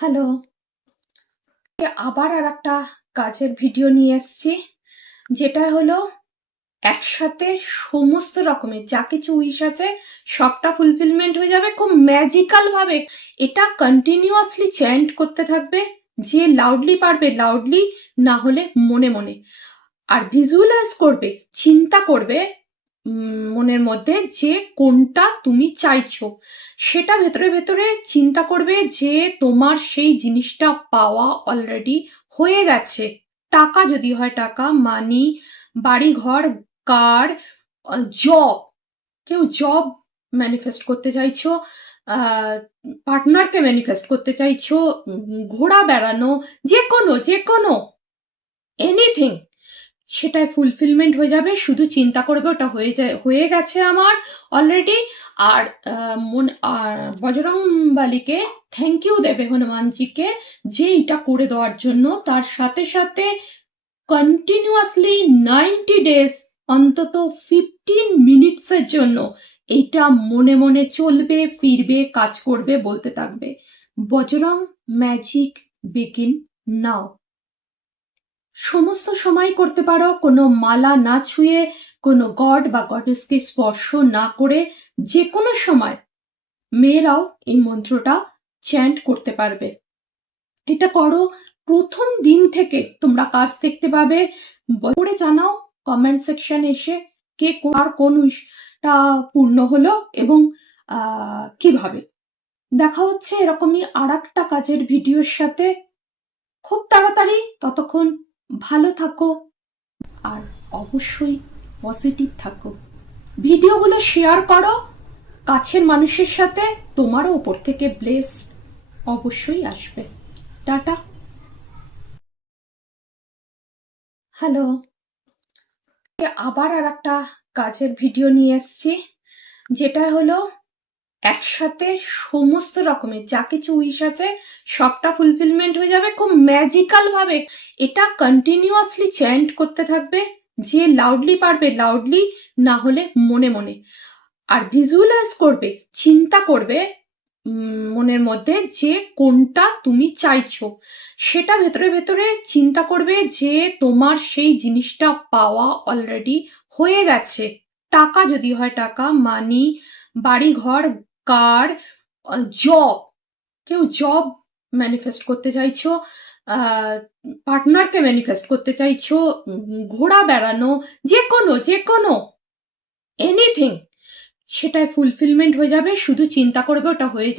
Hello, আবার আরেকটা কাজের ভিডিও নিয়ে এসেছি, যেটা হলো একসাথে সমস্ত রকমের যা কিছু উইশ আছে সবটা ফুলফিলমেন্ট হয়ে যাবে খুব ম্যাজিক্যাল ভাবে। এটা কন্টিনিউয়াসলি চ্যান্ট করতে থাকবে, যে লাউডলি পারবে লাউডলি, না হলে মনে মনে। আর ভিজুয়ালাইজ করবে, চিন্তা করবে মনের মধ্যে যে কোনটা তুমি চাইছো, সেটা ভেতরে ভেতরে চিন্তা করবে যে তোমার সেই জিনিসটা পাওয়া অলরেডি হয়ে গেছে। টাকা যদি হয়, টাকা, মানি, বাড়ি ঘর, কার, জব, কেউ জব ম্যানিফেস্ট করতে চাইছো, পার্টনারকে ম্যানিফেস্ট করতে চাইছো, ঘোরা বেড়ানো, যে কোনো এনিথিং, সেটাই ফুলফিলমেন্ট হয়ে যাবে। শুধু চিন্তা করবে ওটা হয়ে গেছে আমার অলরেডি। আর বজরং বালিকে থ্যাংক ইউ দেবে, হনুমানজিকে, যে এটা করে দেওয়ার জন্য। তার সাথে সাথে কন্টিনিউয়াসলি 90 ডেজ, অন্তত 15 মিনিটসের জন্য এইটা মনে মনে চলবে, ফিরবে, কাজ করবে, বলতে থাকবে, বজরং ম্যাজিক বিগিন নাও। সমস্ত সময় করতে পারো, কোনো মালা না ছুঁয়ে, কোনো গড বা গডেসকে স্পর্শ না করে, যে কোনো সময় মেয়েরাও এই মন্ত্রটা চ্যান্ট করতে পারবে। এটা করো, প্রথম দিন থেকে তোমরা কাজ দেখতে পাবে। করে জানাও কমেন্ট সেকশন এসে কে আর কোন উইশটা পূর্ণ হলো এবং কিভাবে। দেখা হচ্ছে এরকমই আর একটা কাজের ভিডিওর সাথে খুব তাড়াতাড়ি। ততক্ষণ ভালো থাকো আর অবশ্যই পজিটিভ থাকো। ভিডিওগুলো শেয়ার করো কাছের মানুষের সাথে, তোমারও ওপর থেকে ব্লেস অবশ্যই আসবে। টাটা। হ্যালো, আবার আরেকটা কাজের ভিডিও নিয়ে এসেছি, যেটা হলো একসাথে সমস্ত রকমের যা কিছু উইশ আছে সবটা ফুলফিলমেন্ট হয়ে যাবে খুব ম্যাজিক্যাল ভাবে। এটা কন্টিনিউয়াসলি চ্যান্ট করতে থাকবে, যে লাউডলি পারবে লাউডলি, না হলে মনে মনে। আর ভিজুয়ালাইজ করবে, চিন্তা করবে মনের মধ্যে যে কোনটা তুমি চাইছো, সেটা ভেতরে ভেতরে চিন্তা করবে যে তোমার সেই জিনিসটা পাওয়া অলরেডি হয়ে গেছে। টাকা যদি হয়, টাকা, মানি, বাড়ি ঘর, কার, জব, কেউ জব ম্যানিফেস্ট করতে চাইছো, পার্টনারকে ম্যানিফেস্ট করতে চাইছো, ঘোরা বেড়ানো, যে কোনো এনিথিং, সেটাই ফুলফিলমেন্ট হয়ে যাবে। শুধু চিন্তা করবে ওটা হয়ে